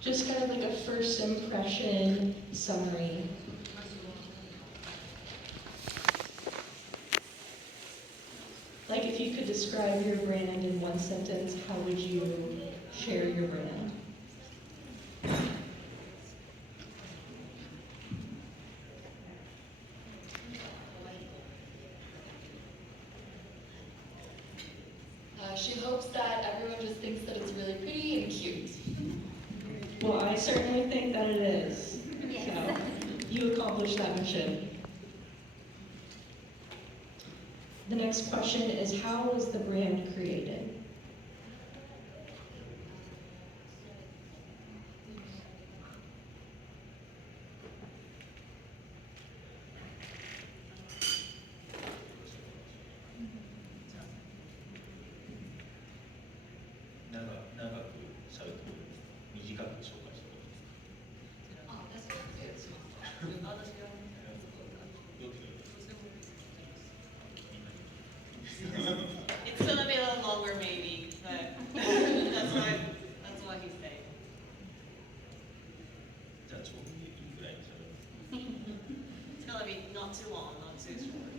Just kind of like a first impression summary. Like if you could describe your brand in one sentence, how would you share your brand? She hopes that everyone just thinks that it's really pretty and cute. Well, I certainly think that it is. Yes. So you accomplished that mission. The next question is, how was the brand created? It's gonna be a little longer maybe, but that's what he's saying. It's gonna be not too long, not too short.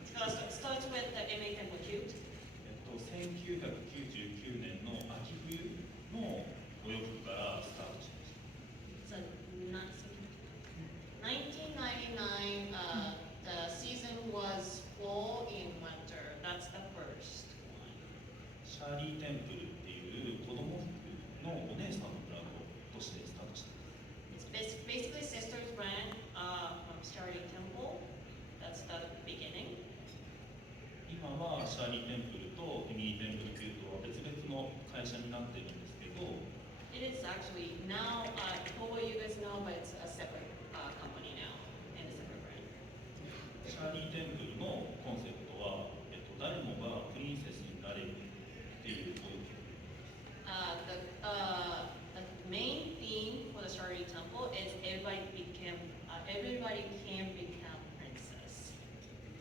It's gonna start with the MA Temple Cute. 1999年の秋冬のお洋服からスタートしました。So, 1999, the season was fall in winter. That's the first one. シャーリー・テンプルっていう子供服のお姉さんのブランドとしてスタートしたんです。It's basically sister's brand from Charity Temple. That's the beginning. 今はシャーリー・テンプルとエミリー・テンプルキュートは別々の会社になってるんですけど、 It is actually now, probably you guys know, but it's a separate company now and a separate brand. シャーリー・テンプルのコンセプトは、誰もがプリンセスになれるっていうお洋服。The main theme for the Charity Temple is everybody can become princess.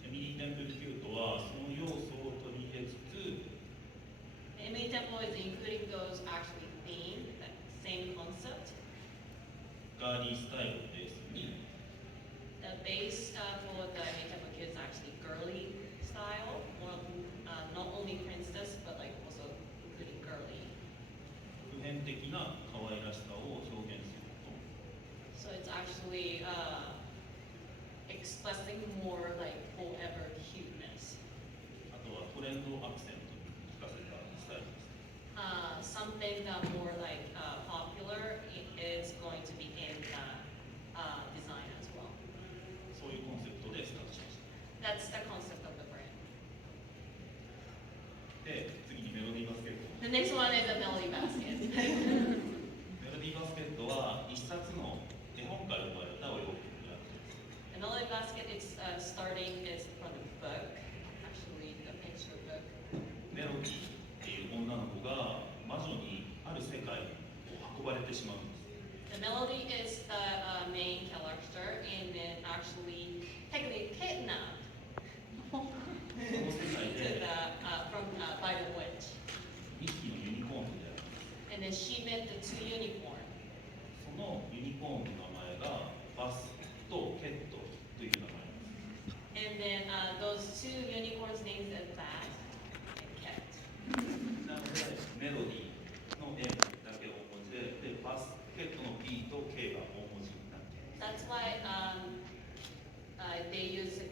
エミリー・テンプルキュートはその要素を取り入れつつ、 The MA Temple is including those actually theme, that same concept. ガーリースタイルをベースに The base for the MA Temple Kid is actually girly style, more, not only princess, but like also including girly. 普遍的な可愛らしさを表現するこ So it's actually expressing more like forever cuteness. と、あとはトレンドアクセントに効かせたスタイルです。 Something that more like popular is going to be in the design as well. そういうコンセプトでスタートしました。 That's the concept of the brand. で、次にメロディーバスケット。 The next one is a melody basket. メロディーバスケットは一冊の絵本から生まれたお洋服ブランドです。 The melody basket is starting is from the book, actually the picture book. メロディーっていう女の子が魔女にある世界に運ばれてしまうんです。 The melody is the main character and then actually technically kidnapped その世界 to で by the witch. 2匹のユニコーンと出会います。 And then she met the two unicorn. そのユニコーンの名前がバスとケットという名前です。 And then those two unicorns named as Bat and Cat. なのでメロディーの M だけ大文字で、バスケットの B と K が大文字になっています。 That's why they use a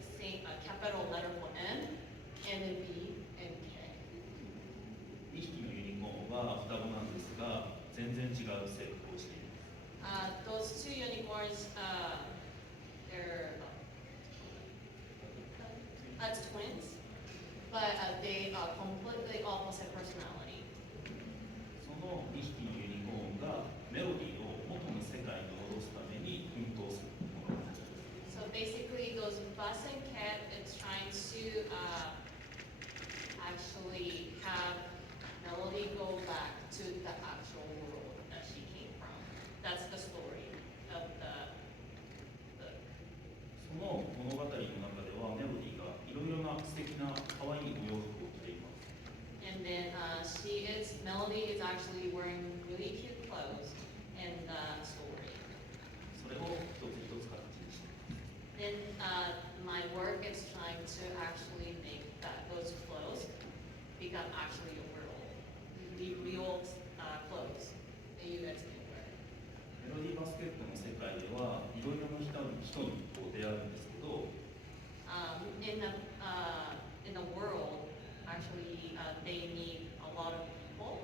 capital letter for M and then B and K. 2匹のユニコーンは双子なんですが、全然違う性格をしています。 Those two unicorns, they're as twins, but they are completely opposite personality. その2匹のユニコーンがメロディーを元の世界に戻すために奮闘するものです。 So basically, those Bus and Cat is trying to actually have Melody go back to the actual world that she came from. That's the story of the book. その物語の中ではメロディーがいろいろな素敵な可愛いお洋服を着ています。And then Melody is actually wearing really cute clothes in the story. それを一つ一つ形にしています。 Then my work is trying to actually make those clothes become actually real clothes that you guys can wear. メロディーバスケットの世界ではいろいろな人にこう出会うんですけど、In the world, actually, they meet a lot of people.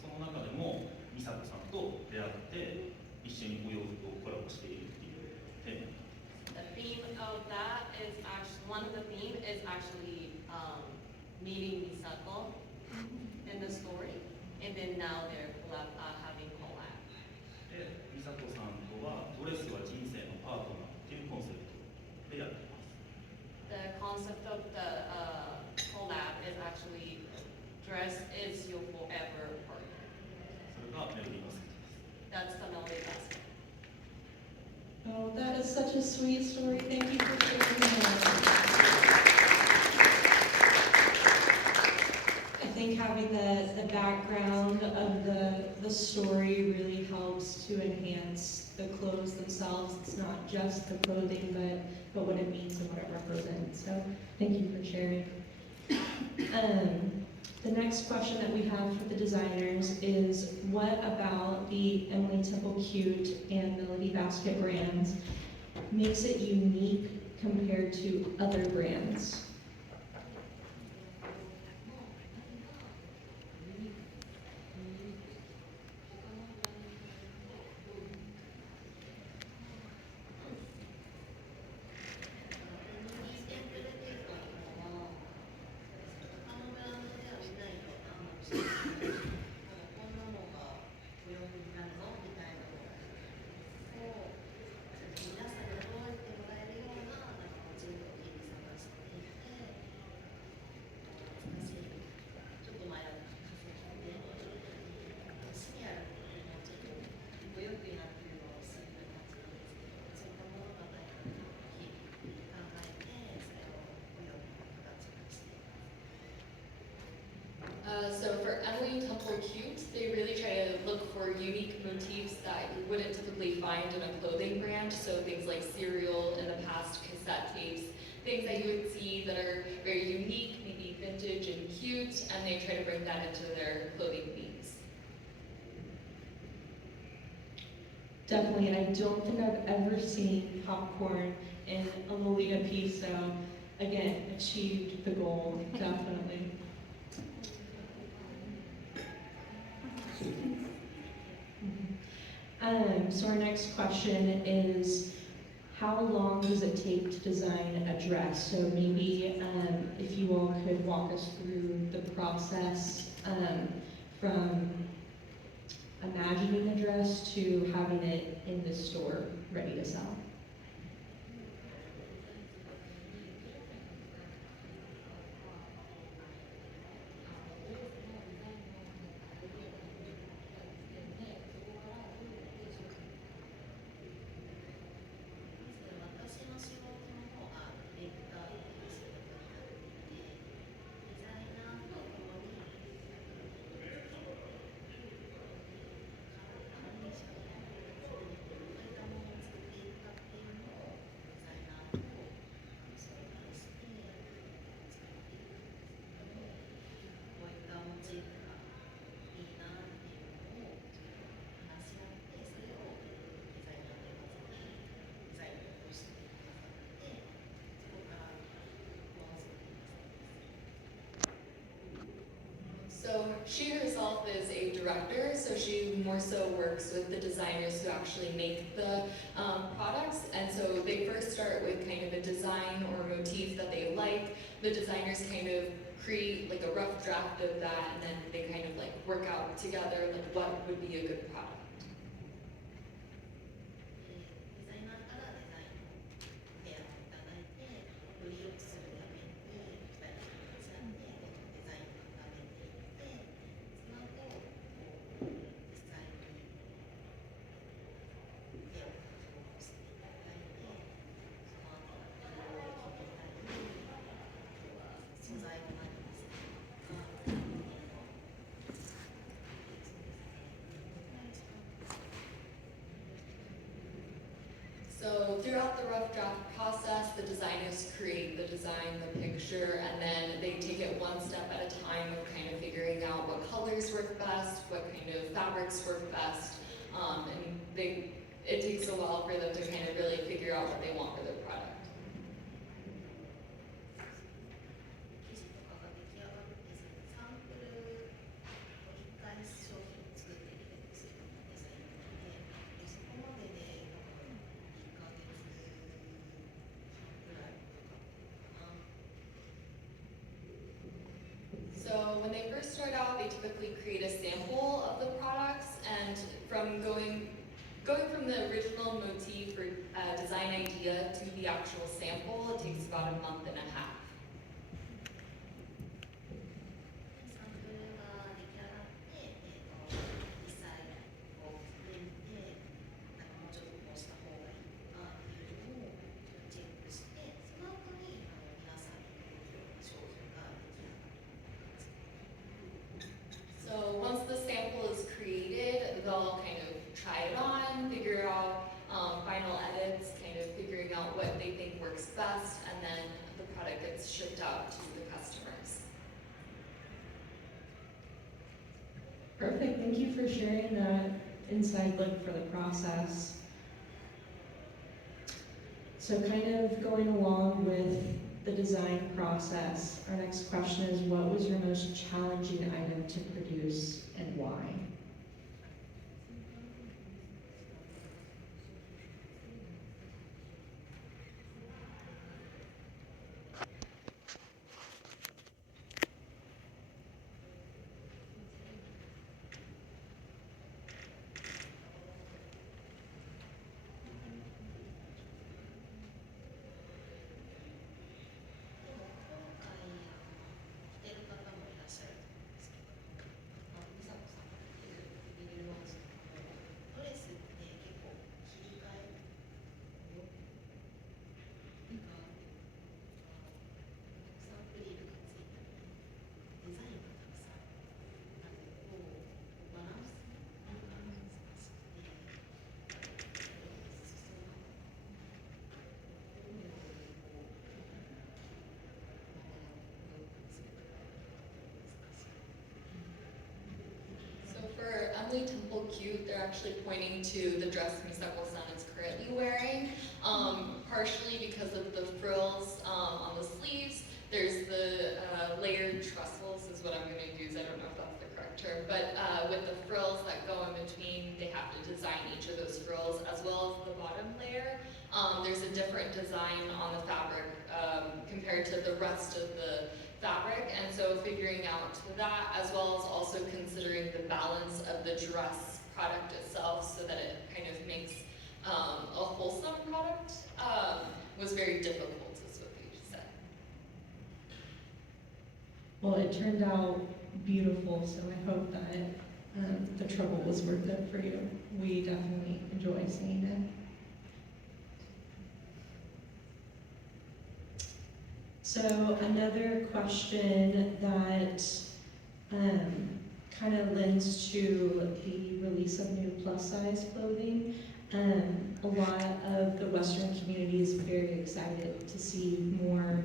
その中でも美佐子さんと出会って一緒にお洋服をコラボしているっていうテーマ。 The theme of that is actually one of the theme is actually meeting Misako in the story, and then now they're having collab. で、美佐子さんとはドレスは人生のパートナーっていうコンセプトでやってます。 The concept of the collab is actually dress is your forever partner. それがメロディーバスケットです。 That's the melody basket. Oh, that is such a sweet story. Thank you for sharing that. I think having the background of the story really helps to enhance the clothes themselves. It's not just the clothing, but what it means and what it represents. So thank you for sharing. The next question that we have for the designers is, what about the Emily Temple Cute and Melody BasKet brands makes it unique compared to other brands? So for Emily Temple Cute, they really try to look for unique motifs that you wouldn't typically find in a clothing brand. So things like cereal in the past, cassette tapes, things that you would see that are very unique, maybe vintage and cute, and they try to bring that into their clothing themes. Definitely, and I don't think I've ever seen popcorn in a Lolita piece, so again, achieved the goal, definitely. So our next question is, how long does it take to design a dress? So maybe if you all could walk us through the process from imagining a dress to having it in the store ready to sell. So she herself is a director, so she more so works with the designers who actually make the products. And so they first start with kind of a design or motif that they like. The designers kind of create like a rough draft of that, and then they kind of like work out together like what would be a good product. throughout the rough draft process, the designers create the design, the picture, and then they take it one step at a time of kind of figuring out what colors work best, what kind of fabrics work best, and it takes a while for them to kind of really figure out what they want for their product. 生地とかが出来上がってサンプルを一回商品を作っていくんですよ。デザインでそこまでで1ヶ月ぐらいかかってるかな。 So when they first start out, they typically create a sample of the products, and from going from the original motif or design idea to the actual sample, it takes about a month and a half. サンプルが出来上がって、実際こう作れて、もうちょっとこうした方がいいとかっていうのをチェックして、その後に皆さんに届くような商品が出来上がる。 So once the sample is created, they'll kind of try it on, figure out final edits, kind of figuring out what they think works best, and then the product gets shipped out to the customers. Perfect, thank you for sharing that inside look for the process. So kind of going along with the design process, our next question is, what was your most challenging item to produce and why? Emily Temple Cute, they're actually pointing to the dress Misako-san is currently wearing, partially because of the frills on the sleeves. There's the layered trussels is what I'm going to use, I don't know if that's the correct term, but with the frills that go in between, they have to design each of those frills as well as the bottom layer. There's a different design on the fabric compared to the rest of the fabric, and so figuring out that as well as also considering the balance of the dress product itself so that it kind of makes a wholesome product was very difficult, is what they said. Well, it turned out beautiful, so I hope that the trouble was worth it for you. We definitely enjoy seeing it. So another question that kind of lends to the release of new plus-size clothing. A lot of the Western community is very excited to see more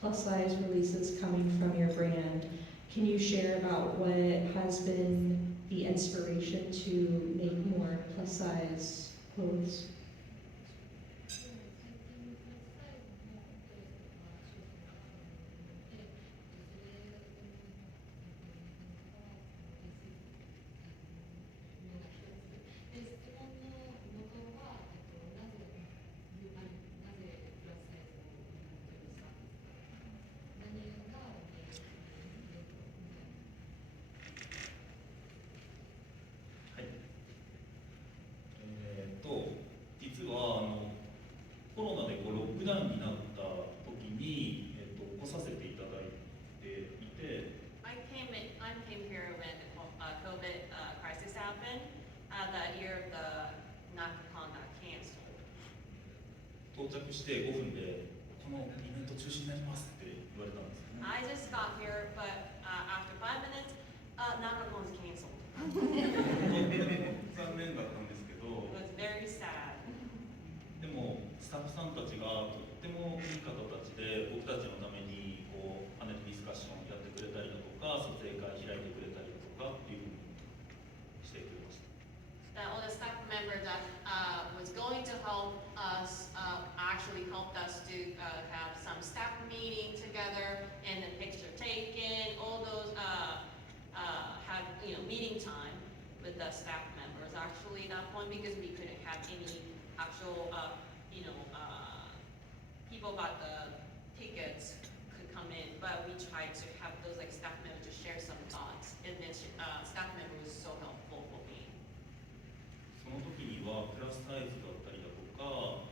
plus-size releases coming from your brand. Can you share about what has been the inspiration to make more plus-size clothes? I came here when the COVID crisis happened. That year the Naka-Kon got canceled. 到着して5分でこのイベント中止になりますって言われたんですよね。I just got here, but after 5 minutes, Naka-Kon's canceled. 残念だったんですけど。 It was very sad. was going to help us, actually helped us to have some staff meeting together and the picture taken, all those, have, meeting time with the staff members actually at that point because we couldn't have any actual, people got the tickets could come in, but we tried to have those like staff members to share some thoughts, and then staff member was so helpful for me. その時にはプラスサイズだったりだとか、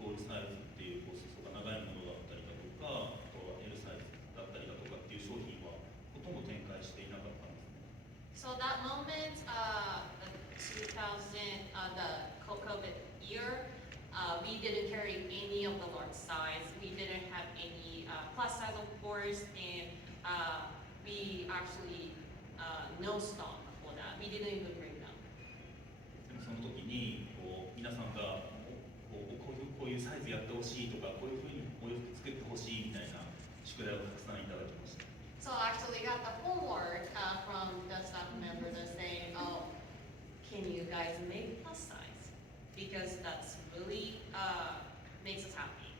トールサイズっていうこう裾が長いものだったりだとか、あとは L サイズだったりだとかっていう商品はほとんど展開していなかったんですね。So that moment, the 2000, the COVID year, we didn't carry any of the large size. We didn't have any plus size, of course, and we actually no stock for that. We didn't even bring them. でもその時にこう皆さんがこういうサイズやってほしいとか、こういうふうにお洋服作ってほしいみたいな宿題をたくさんいただきました。So actually got the homework from the staff member that's saying, oh, can you guys make plus size? Because that's really makes us happy.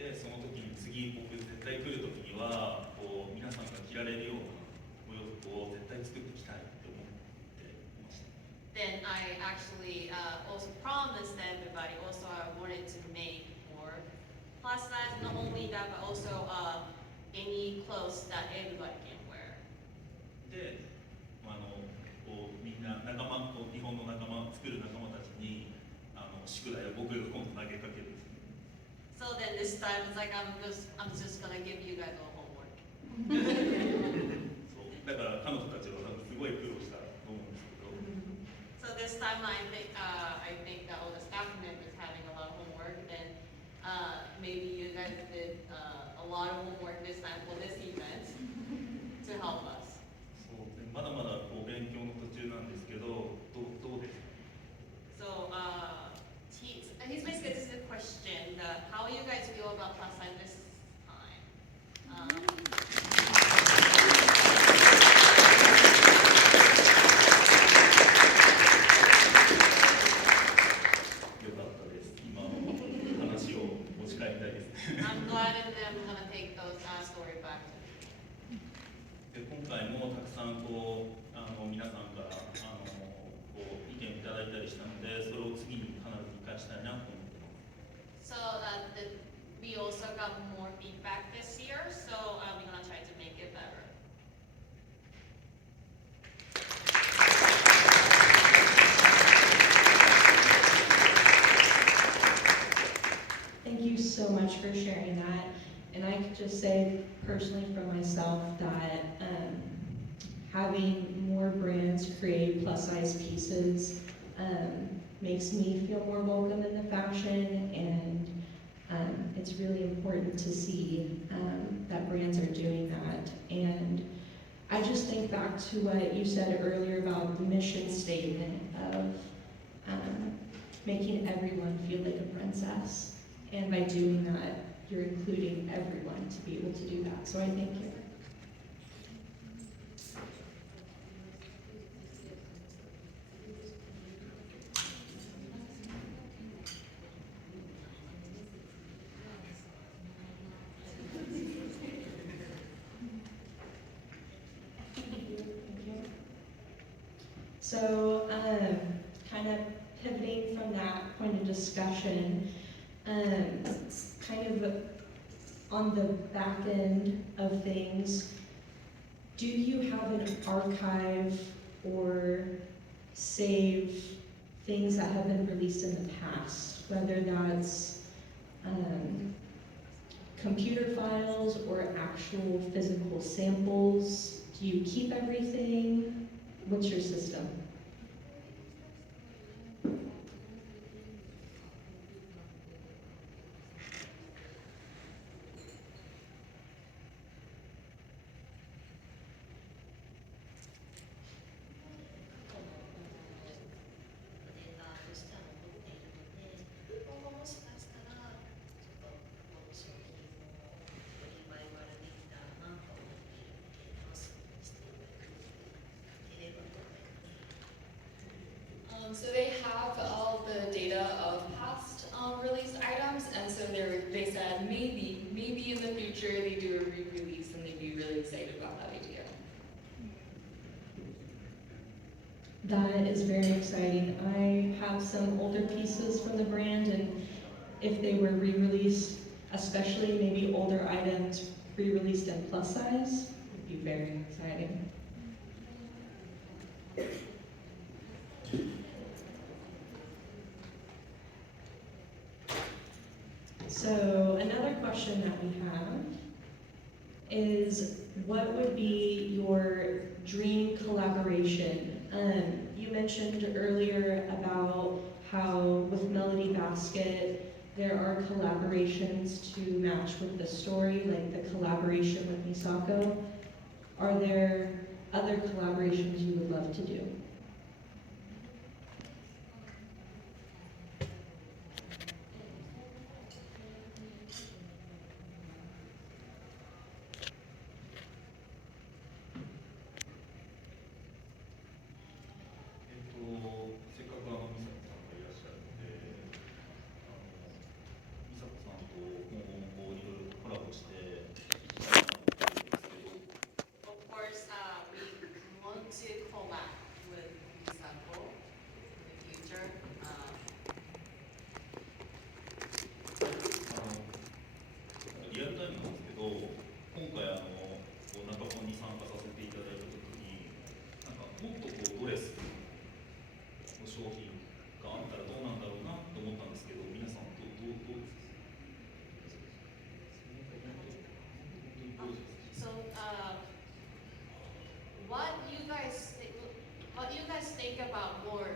で、その時に次僕絶対来る時にはこう皆さんが着られるようなお洋服を絶対作ってきたいって思っていました。Then I actually also promised everybody, also I wanted to make more plus size, not only that, but also any clothes that everybody can wear. で、こうみんな仲間、日本の仲間、作る仲間たちに宿題を僕が今度投げかけるんですね。So then this time it's like I'm just gonna give you guys all homework. そうだから彼女たちは多分すごい苦労したと思うんですけど。So this time I think that all the staff members having a lot of homework. Then maybe you guys did a lot of homework this time for this event to help us. そうでまだまだこう勉強の途中なんですけど、どうですか？ So he's basically, this is a question that how you guys feel about plus size this time. よかったです。今の話を持ち帰りたいですね。I'm glad that I'm gonna take those story back to me. で今回もたくさんこう皆さんからこう意見いただいたりしたので、それを次に必ず生かしたいなと思ってます。 So we also got more feedback this year, so we're gonna try to make it better. Thank you so much for sharing that. And I could just say personally for myself that having more brands create plus size pieces makes me feel more welcome in the fashion, and it's really important to see that brands are doing that. And I just think back to what you said earlier about the mission statement of making everyone feel like a princess. And by doing that, you're including everyone to be able to do that. So I thank you. So, kind of pivoting from that point of discussion, kind of on the back end of things, do you have an archive or save things that have been released in the past, whether that's computer files or actual physical samples? Do you keep everything? What's your system? So they have all the data of future they do a re-release and they'd be really excited about that idea. That is very exciting. I have some older pieces from the brand, and if they were re-released, especially maybe older items re-released in plus size, would be very exciting. So another question that we have is, what would be your dream collaboration? You mentioned earlier about how with Melody BasKet, there are collaborations to match with the story, like the collaboration with Misako. Are there other collaborations you would love to do?せっかく美佐子さんがいらっしゃるので、美佐子さんと今後いろいろとコラボしていきたいなと思うんですけど、 Of course, we want to collab with Misako in the future. リアルタイムなんですけど、今回Naka-Konに参加させていただいたときに、なんかもっとドレスの商品があったらどうなんだろうなと思ったんですけど、皆さんどうですか？ So, what you guys think about more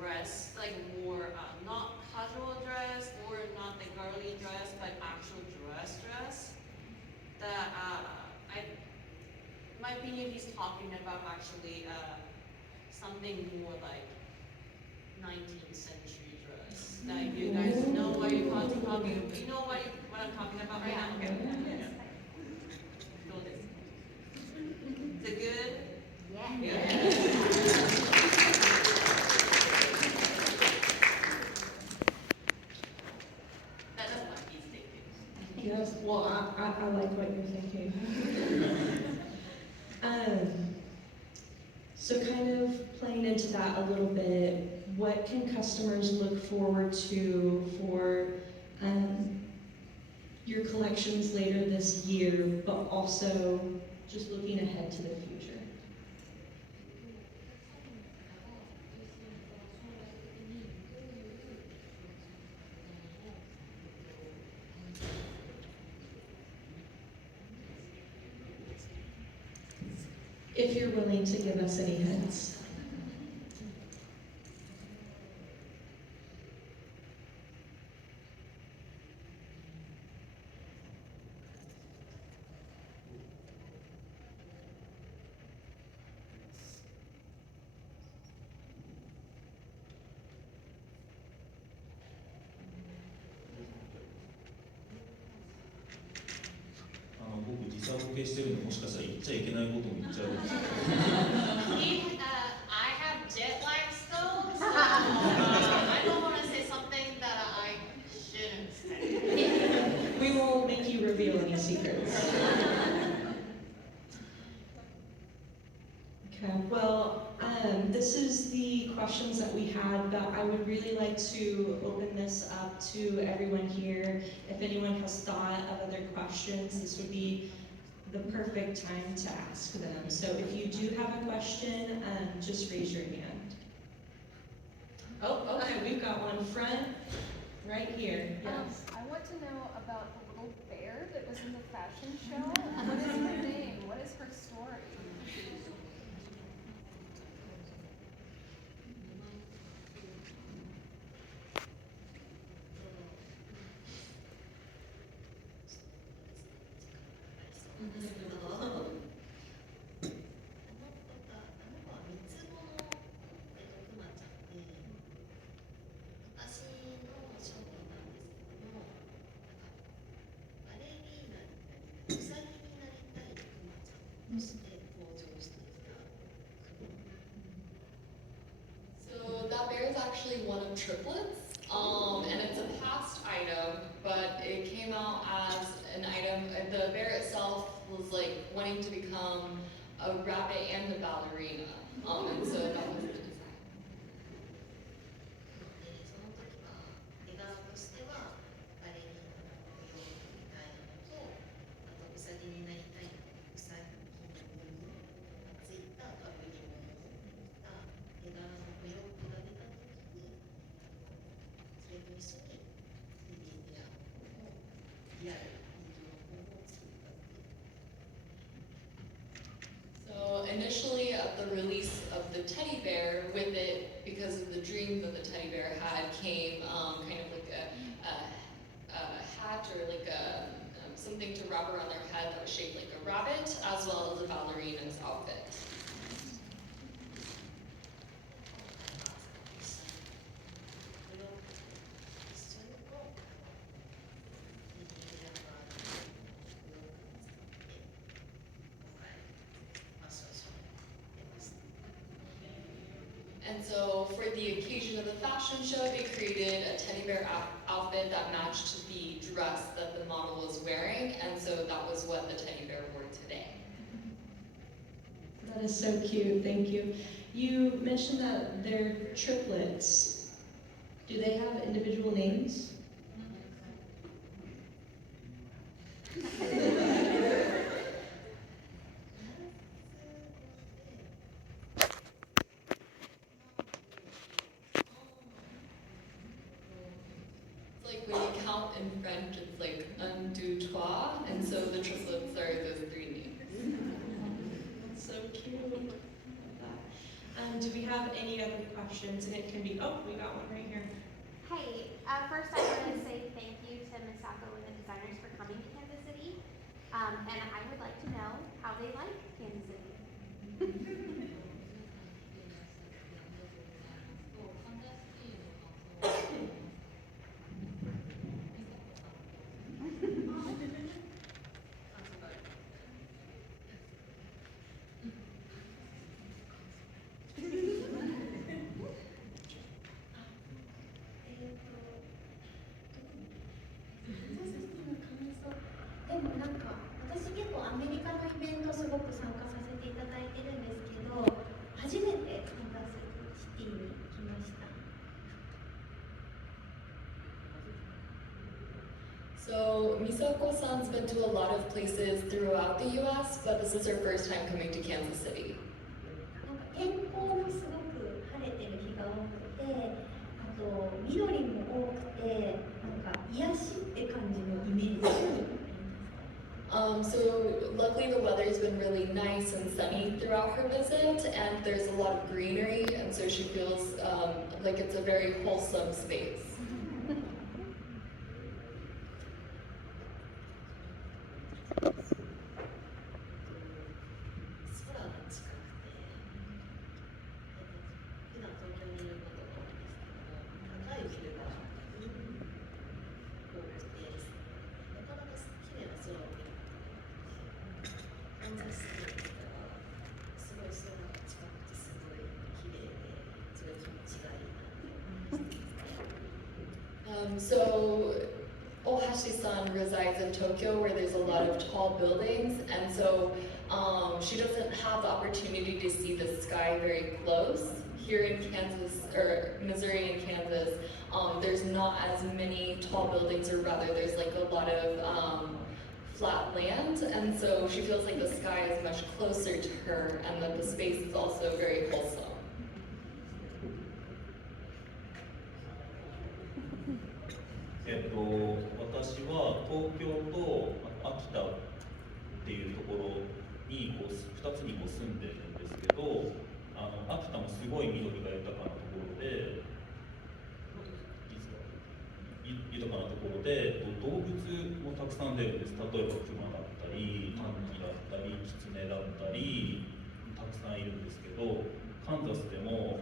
dress, like more not casual dress or not the girly dress, but actual dress? In my opinion, he's talking about actually something more like 19th century dress. That you guys know what you're talking. You know what I'm talking about right now? Okay. Yeah. Know this. Is it good? Yeah. That's what he's thinking. Yes, well, I like what you're thinking. So kind of playing into that a little bit, what can customers look forward to for your collections later this year, but also just looking ahead to the future? If you're willing to give us any hints. 僕時差ボケしてるの、もしかしたら言っちゃいけないことも言っちゃうんですけど、 I have jet lag still, so I don't want to say something that I shouldn't say. We won't make you reveal any secrets. Okay, well, this is the questions that we had, but I would really like to open this up to everyone here. If anyone has thought of other questions, this would be the perfect time to ask them. So if you do have a question, just raise your hand. Oh, okay, we've got one front right here. Yes. I want to know about the little bear that was in the fashion show. What is her name? What is her story? So that bear is actually one of triplets, and it's a past item, but it came out as an item the bear itself was like wanting to become a rabbit and a ballerina, and so that was the design. でその時は絵柄としてはバレリーナの模様みたいなのと、あとウサギになりたいウサギの耳がついたかぶり物をした絵柄のお洋服が出た時に、それと一緒にリビングやのリアル人形の方を作ったっていう。 So initially at the release of the teddy bear, with it, because of the dream that the teddy bear had, came kind of like a hat or like something to wrap around their head that was shaped like a rabbit, as well as a ballerina's outfit. これを一緒にこう、リビングやのお洋服を作って、今回ファッションショーに出ました。 And so for the occasion of the fashion show, they created a teddy bear outfit that matched the dress that the model was wearing, and so that was what the teddy bear wore today. That is so cute, thank you. You mentioned that they're triplets. Do they have individual names? It's like when you count in French, it's like un, deux, trois, and so the triplets are those three names. That's so cute. I love that. Do we have any other questions? And it can be, oh, we got one right here. Hey, first I want to say thank you to Misako and the designers for coming to Kansas City. And I would like to know how they like Kansas City. So Misako-san's been to a lot of places throughout the US, but this is her first time coming to Kansas City. 天候もすごく晴れてる日が多くて、あと緑も多くて、なんか癒しって感じのイメージがあります。So luckily the weather's been really nice and sunny throughout her visit, and there's a lot of greenery, and so she feels like it's a very wholesome space. 空が近くて、普段東京にいることが多いんですけども、高いビルが多くて、なかなか綺麗な空を見ることができる。カンザスシティはすごい空が近くてすごい綺麗で、すごい気持ちがいいなって思います。So Ohashi-san resides in Tokyo, where there's a lot of tall buildings, and so she doesn't have the opportunity to see the sky very close. Here in Kansas, or Missouri and Kansas, there's not as many tall buildings, or rather there's like a lot of flat land, and so she feels like the sky is much closer to her, and that the space is also very wholesome. 私は東京と秋田っていうところに2つに住んでるんですけど、秋田もすごい緑が豊かなところで、豊かなところで動物もたくさん出るんです。例えばクマだったり、タヌキだったり、キツネだったり、たくさんいるんですけど、カンザスでも、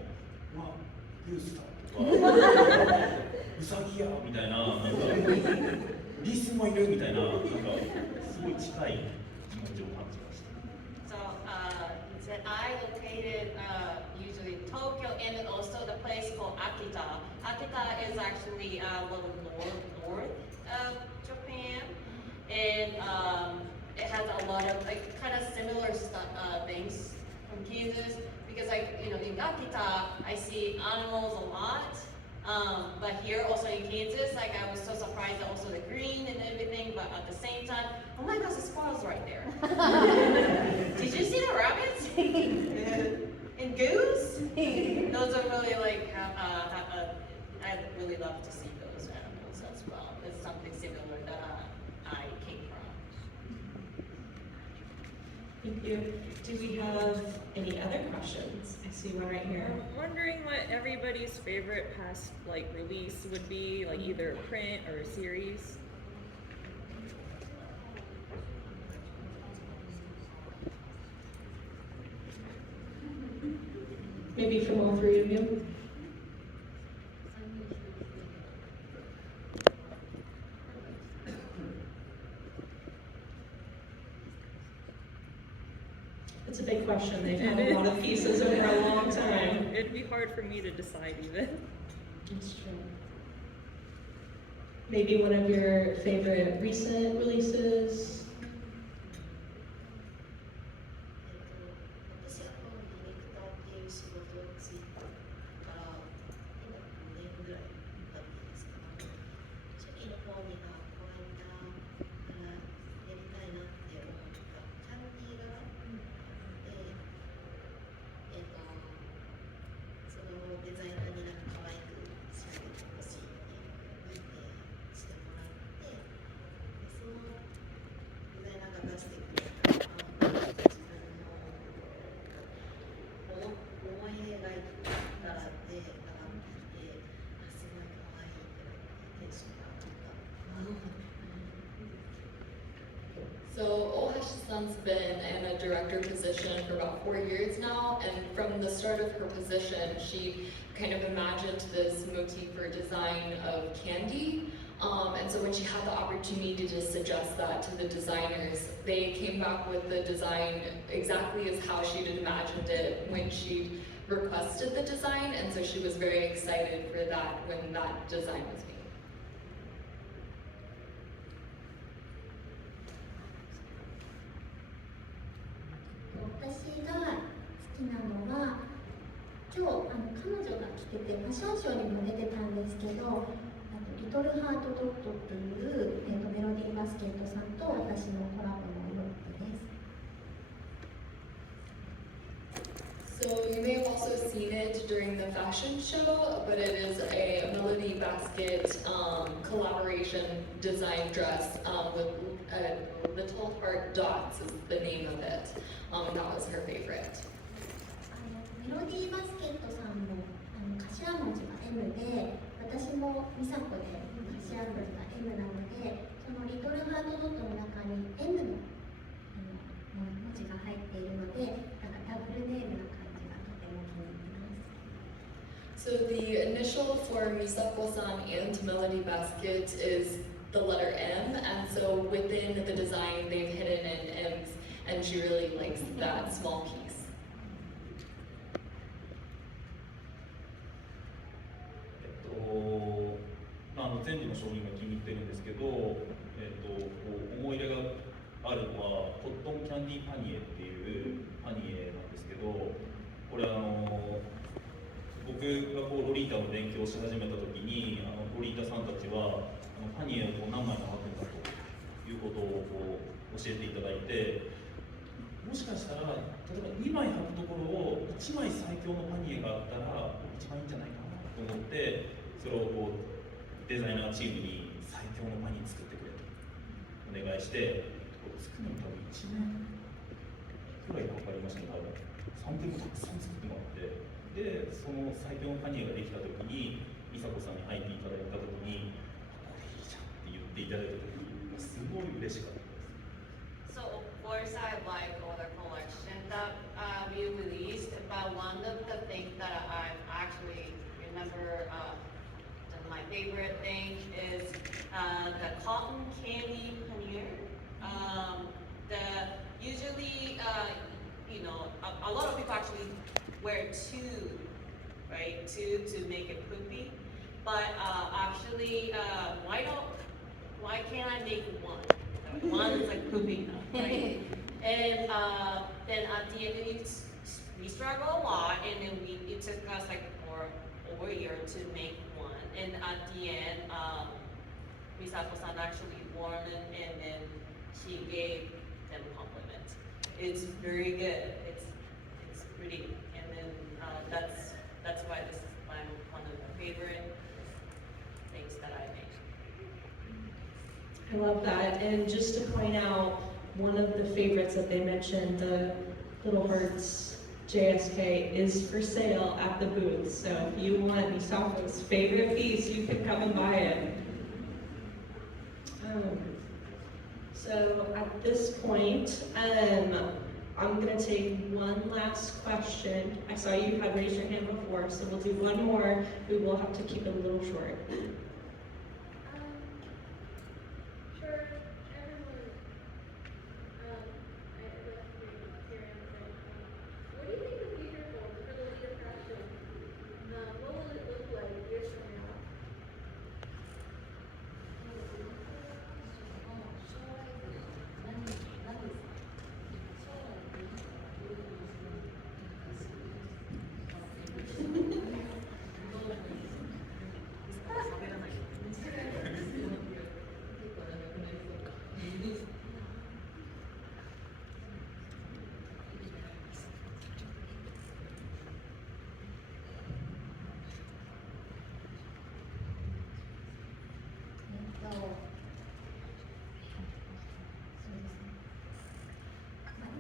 うわ、グースだとか、ウサギやみたいな、リスもいるみたいな、なんかすごい近い気持ちを感じました。 So I located usually Tokyo and also the place called Akita. Akita is actually a little north of Japan, and it has a lot of like kind of similar things from Kansas, because like, you know, in Akita, I see animals a lot. But here also in Kansas, like I was so surprised at also the green and everything, but at the same time, oh my gosh, the squirrel's right there. Did you see the rabbits? And goose? Those are really like, I'd really love to see those animals as well. It's something similar that I came from. Thank you. Do we have any other questions? I see one right here. I'm wondering what everybody's favorite past like release would be, like either a print or a series. Maybe from all three of you? It's a big question. They've had a lot of pieces over a long time. It'd be hard for me to decide even. That's true. Maybe one of your favorite recent releases? 私はこのディレクターっていう仕事をついてから今5年ぐらい経ってるんですけど、初期の方にはこういったやりたいなって思ったキャンディー柄で、そのデザイナーになんか可愛く仕上げてほしいっていうのをしてもらって、でそのデザイナーが出してくれた自分の思い描いたらで上がってきて、すごい可愛いってなってテンションが上がった。So Ohashi-san's been in a director position for about 4 years now, and from the start of her position, she kind of imagined this motif or design of candy. And so when she had the opportunity to suggest that to the designers, they came back with the design exactly as how she'd imagined it when she requested the design, and so she was very excited for that when that design was made. 私が好きなのは、今日彼女が着ててファッションショーにも出てたんですけど、リトルハートドットっていう、メロディーバスケットさんと私のコラボの洋服です。So you may have also seen it during the fashion show, but it is a Melody BasKet collaboration design dress with little heart dots is the name of it. That was her favorite. メロディーバスケットさんの頭文字が M で、私もミサコで頭文字が M なので、そのリトルハートドットの中に M の文字が入っているので、なんかダブルネームな感じがとても気に入ってます。So the initial for Misako-san and Melody BasKet is the letter M, and so within the design they've hidden in M's, and she really likes that small piece. 全部の商品が気に入ってるんですけど、こう思い入れがあるのはコットンキャンディーパニエっていうパニエなんですけど、これ僕がこうロリータの勉強をし始めた時にロリータさんたちはパニエをこう何枚も履くんだということをこう教えていただいて、もしかしたら例えば2枚履くところを1枚最強のパニエがあったら一番いいんじゃないかなと思って、それをこうデザイナーチームに最強のパニエ作ってくれとお願いして、作るのに多分1年くらいかかりましたけど、3点もたくさん作ってもらって、でその最強のパニエができた時に美佐子さんに入っていただいた時にこれいいじゃんって言っていただいた時にすごい嬉しかったです。 So of course I like all the collection that we released, but one of the things that I actually remember my favorite thing is the cotton candy paneer. Usually, a lot of people actually wear two, right? Two to make it poofy. But actually, why can't I make one? One is like pooping up, right? And then at the end, we struggled a lot, and then it took us like over a year to make one. And at the end, Misako-san actually won it, and then she gave them compliments. It's very good. It's pretty, and then that's why this is one of my favorite things that I make. I love that. And just to point out, one of the favorites that they mentioned, the Little Hearts JSK, is for sale at the booth. So if you want Misako's favorite piece, you can come and buy it. So at this point, I'm gonna take one last question. I saw you had raised your hand before, so we'll do one more. We will have to keep it a little short. For everyone, I left here what do you think the future holds for the leader fashion? What will it look like years from now?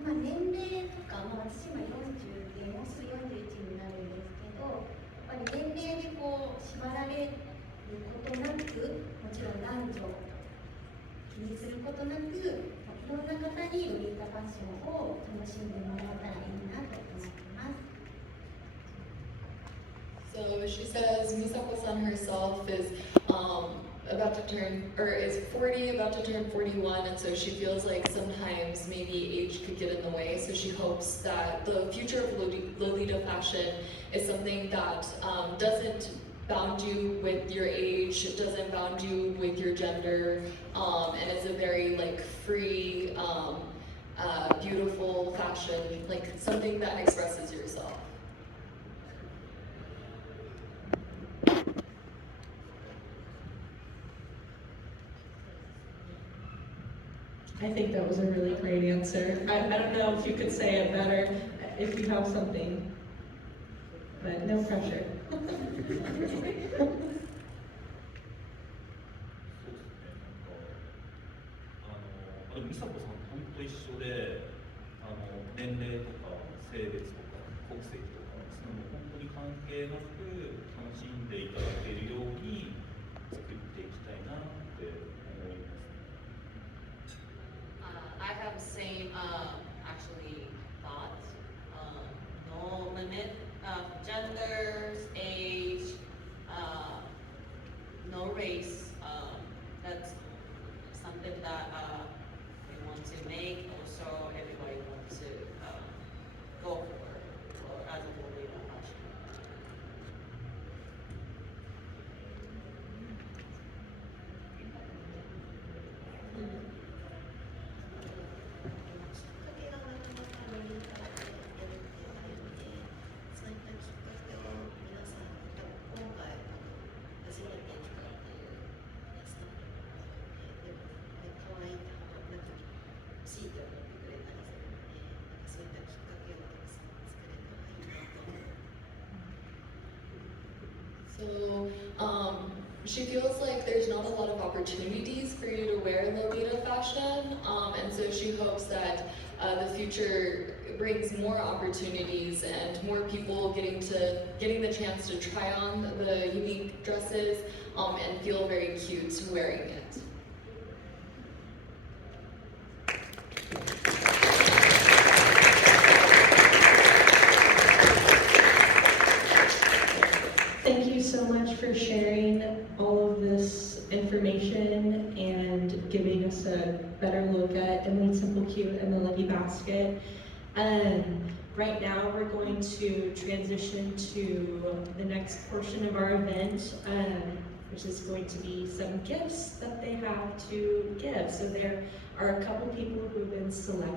今年齢とか、私今40でもうすぐ41になるんですけど、やっぱり年齢でこう縛られることなく、もちろん男女気にすることなく、いろんな方にロリータファッションを楽しんでもらえたらいいなと思ってます。So she says Misako-san herself is about to turn, or is 40, about to turn 41, and so she feels like sometimes maybe age could get in the way. So she hopes that the future of Lolita fashion is something that doesn't bound you with your age, it doesn't bound you with your gender, and it's a very like free, beautiful fashion, like something that expresses yourself. I think that was a really great answer. I don't know if you could say it better, if you have something, but no pressure. でも美佐子さん本当一緒で、年齢とか性別とか国籍とかそういうの本当に関係なく楽しんでいただけるように作っていきたいなって思います。I have same actually thoughts. No limit of genders, age, no race. That's something that we want to make. Also, everybody wants to go for as a whole Lolita fashion. So she feels like there's not a lot of opportunities for you to wear Lolita fashion, and so she hopes that the future brings more opportunities and more people getting the chance to try on the unique dresses and feel very cute wearing it. Thank you so much for sharing all of this information and giving us a better look at Emily Simple Cute and the Lucky BasKet. Right now we're going to transition to the next portion of our event, which is going to be some gifts that they have to give. So they're are a couple people who have been selected